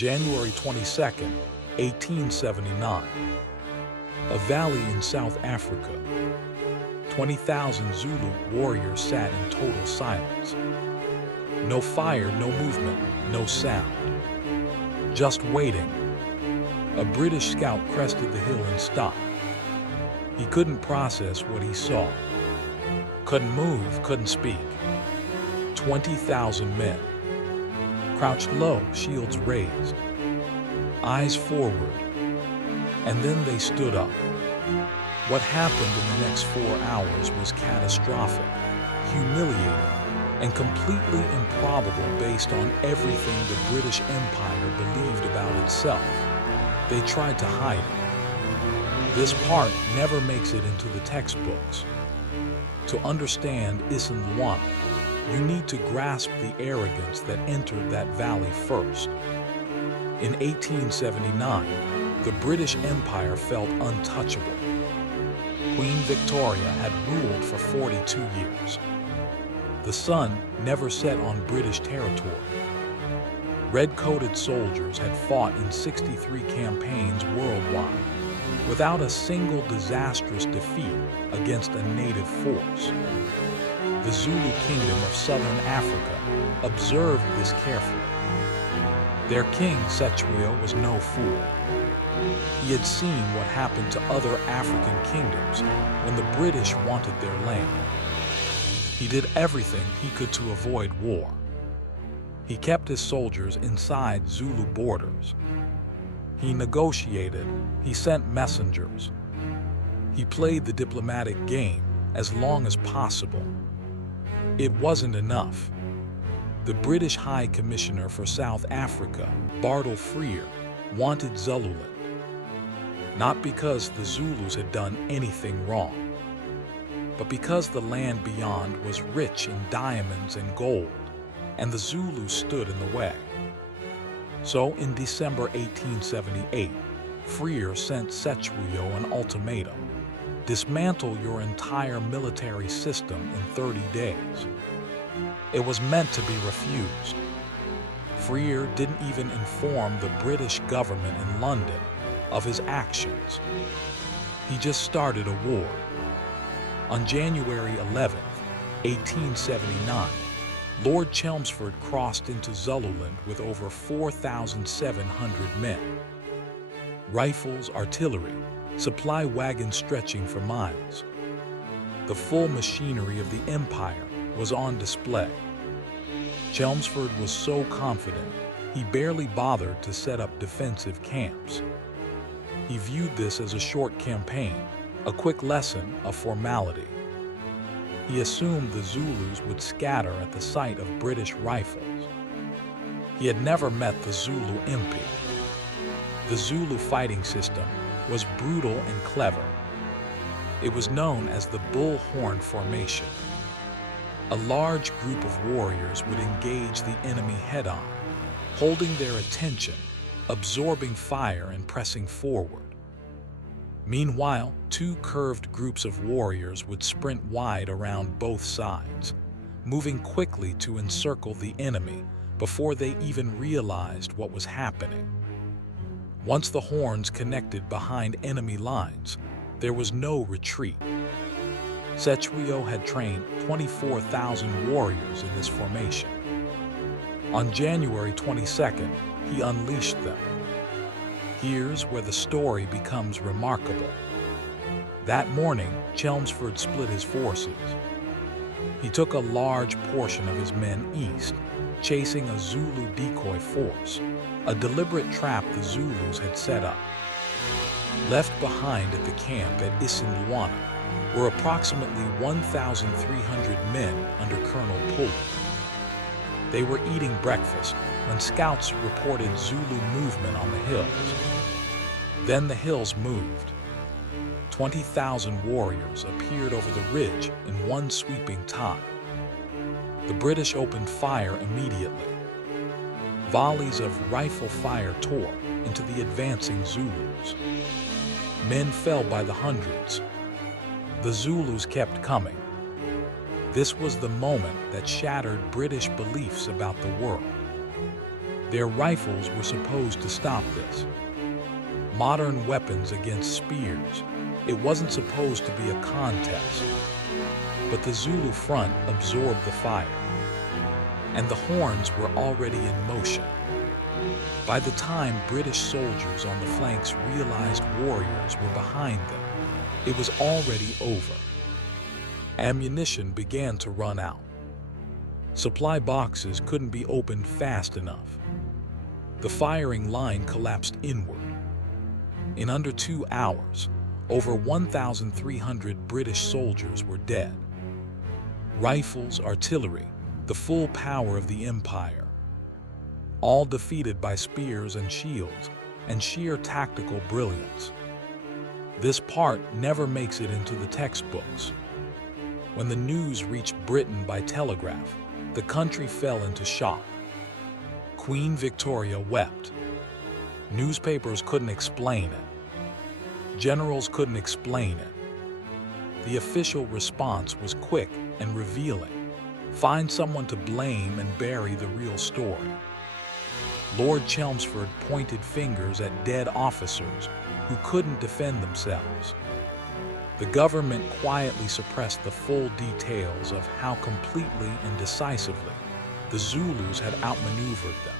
January 22nd, 1879. A valley in South Africa. 20,000 Zulu warriors sat in total silence. No fire, no movement, no sound. Just waiting. A British scout crested the hill and stopped. He couldn't process what he saw. Couldn't move, couldn't speak. 20,000 men. Crouched low, shields raised. Eyes forward. And then they stood up. What happened in the next 4 hours was catastrophic, humiliating, and completely improbable based on everything the British Empire believed about itself. They tried to hide it. This part never makes it into the textbooks. To understand Isandlwana, you need to grasp the arrogance that entered that valley first. In 1879, the British Empire felt untouchable. Queen Victoria had ruled for 42 years. The sun never set on British territory. Red-coated soldiers had fought in 63 campaigns worldwide, without a single disastrous defeat against a native force. The Zulu kingdom of southern Africa observed this carefully. Their king, Cetshwayo, was no fool. He had seen what happened to other African kingdoms when the British wanted their land. He did everything he could to avoid war. He kept his soldiers inside Zulu borders. He negotiated, he sent messengers. He played the diplomatic game as long as possible. It wasn't enough. The British High Commissioner for South Africa, Bartle Frere, wanted Zululand. Not because the Zulus had done anything wrong, but because the land beyond was rich in diamonds and gold, and the Zulus stood in the way. So in December 1878, Frere sent Cetshwayo an ultimatum: dismantle your entire military system in 30 days. It was meant to be refused. Frere didn't even inform the British government in London of his actions. He just started a war. On January 11, 1879, Lord Chelmsford crossed into Zululand with over 4,700 men. Rifles, artillery, supply wagons stretching for miles. The full machinery of the empire was on display. Chelmsford was so confident, he barely bothered to set up defensive camps. He viewed this as a short campaign, a quick lesson of formality. He assumed the Zulus would scatter at the sight of British rifles. He had never met the Zulu MP. The Zulu fighting system was brutal and clever. It was known as the bullhorn formation. A large group of warriors would engage the enemy head-on, holding their attention, absorbing fire and pressing forward. Meanwhile, two curved groups of warriors would sprint wide around both sides, moving quickly to encircle the enemy before they even realized what was happening. Once the horns connected behind enemy lines, there was no retreat. Cetshwayo had trained 24,000 warriors in this formation. On January 22nd, he unleashed them. Here's where the story becomes remarkable. That morning, Chelmsford split his forces. He took a large portion of his men east, chasing a Zulu decoy force, a deliberate trap the Zulus had set up. Left behind at the camp at Isandlwana were approximately 1,300 men under Colonel Pulley. They were eating breakfast when scouts reported Zulu movement on the hills. Then the hills moved. 20,000 warriors appeared over the ridge in one sweeping tide. The British opened fire immediately. Volleys of rifle fire tore into the advancing Zulus. Men fell by the hundreds. The Zulus kept coming. This was the moment that shattered British beliefs about the world. Their rifles were supposed to stop this. Modern weapons against spears. It wasn't supposed to be a contest. But the Zulu front absorbed the fire, and the horns were already in motion. By the time British soldiers on the flanks realized warriors were behind them, it was already over. Ammunition began to run out. Supply boxes couldn't be opened fast enough. The firing line collapsed inward. In under 2 hours, over 1,300 British soldiers were dead. Rifles, artillery, the full power of the empire, all defeated by spears and shields and sheer tactical brilliance. This part never makes it into the textbooks. When the news reached Britain by telegraph, the country fell into shock. Queen Victoria wept. Newspapers couldn't explain it. Generals couldn't explain it. The official response was quick and revealing. Find someone to blame and bury the real story. Lord Chelmsford pointed fingers at dead officers who couldn't defend themselves. The government quietly suppressed the full details of how completely and decisively the Zulus had outmaneuvered them,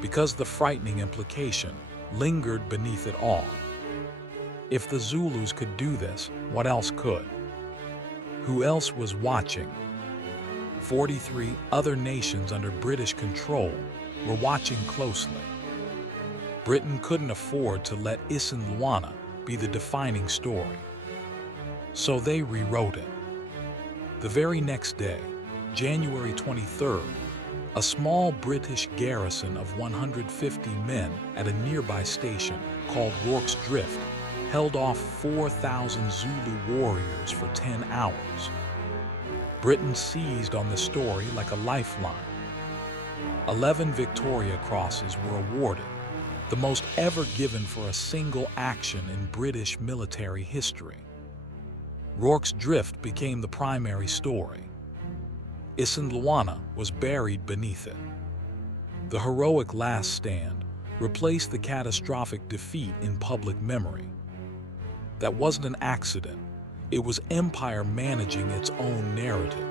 because the frightening implication lingered beneath it all. If the Zulus could do this, what else could? Who else was watching? 43 other nations under British control were watching closely. Britain couldn't afford to let Isandlwana be the defining story. So they rewrote it. The very next day, January 23rd, a small British garrison of 150 men at a nearby station called Rorke's Drift held off 4,000 Zulu warriors for 10 hours. Britain seized on the story like a lifeline. 11 Victoria Crosses were awarded, the most ever given for a single action in British military history. Rorke's Drift became the primary story. Isandlwana was buried beneath it. The heroic last stand replaced the catastrophic defeat in public memory. That wasn't an accident. It was empire managing its own narrative.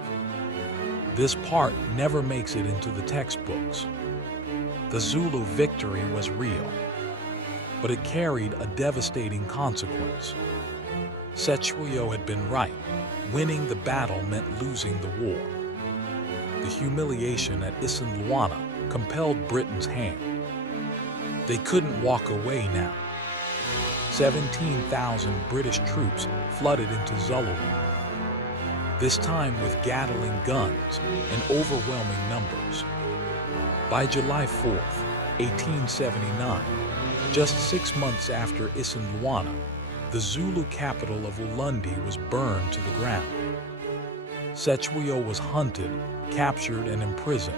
This part never makes it into the textbooks. The Zulu victory was real, but it carried a devastating consequence. Cetshwayo had been right. Winning the battle meant losing the war. The humiliation at Isandlwana compelled Britain's hand. They couldn't walk away now. 17,000 British troops flooded into Zulu, this time with Gatling guns in overwhelming numbers. By July 4th, 1879, just 6 months after Isandlwana, the Zulu capital of Ulundi was burned to the ground. Cetshwayo was hunted, captured, and imprisoned.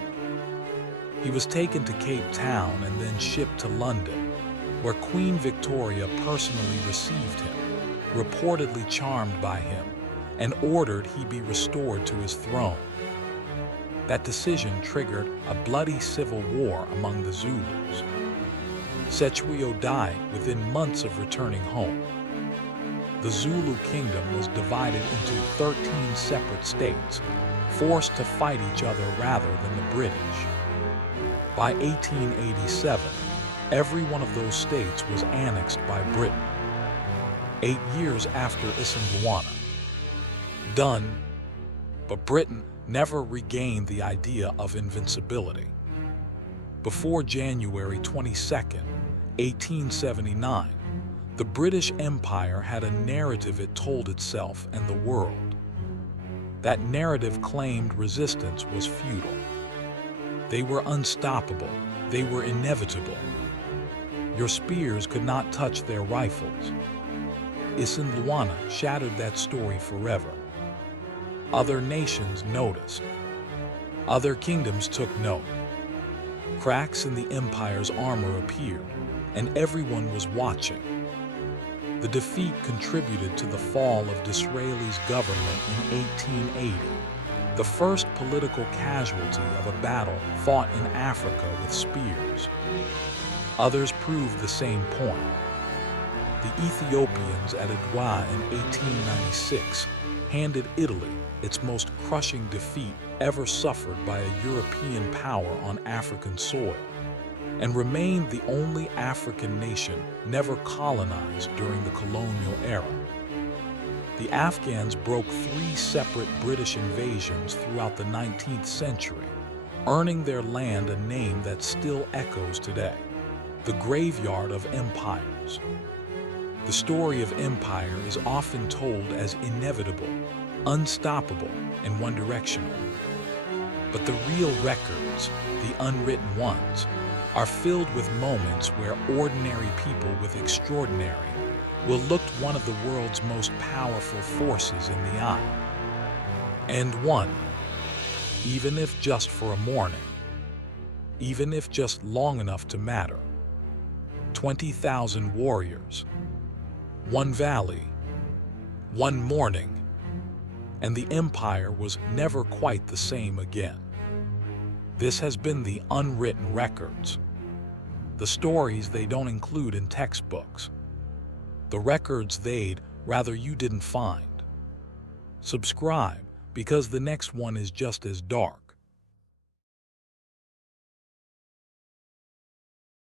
He was taken to Cape Town and then shipped to London, where Queen Victoria personally received him, reportedly charmed by him, and ordered he be restored to his throne. That decision triggered a bloody civil war among the Zulus. Cetshwayo died within months of returning home. The Zulu kingdom was divided into 13 separate states, forced to fight each other rather than the British. By 1887, every one of those states was annexed by Britain. 8 years after Isandlwana. Done, but Britain never regained the idea of invincibility. Before January 22nd, 1879, the British Empire had a narrative it told itself and the world. That narrative claimed resistance was futile. They were unstoppable. They were inevitable. Your spears could not touch their rifles. Isandlwana shattered that story forever. Other nations noticed. Other kingdoms took note. Cracks in the empire's armor appeared, and everyone was watching. The defeat contributed to the fall of Disraeli's government in 1880. the first political casualty of a battle fought in Africa with spears. Others proved the same point. The Ethiopians at Adwa in 1896 handed Italy its most crushing defeat ever suffered by a European power on African soil, and remained the only African nation never colonized during the colonial era. The Afghans broke 3 separate British invasions throughout the 19th century, earning their land a name that still echoes today: the Graveyard of Empires. The story of empire is often told as inevitable, unstoppable, and one-directional. But the real records, the unwritten ones, are filled with moments where ordinary people with extraordinary will look one of the world's most powerful forces in the eye. And won, even if just for a morning, even if just long enough to matter. 20,000 warriors, one valley, one morning, and the empire was never quite the same again. This has been the unwritten records, the stories they don't include in textbooks, the records they'd rather you didn't find. Subscribe, because the next one is just as dark.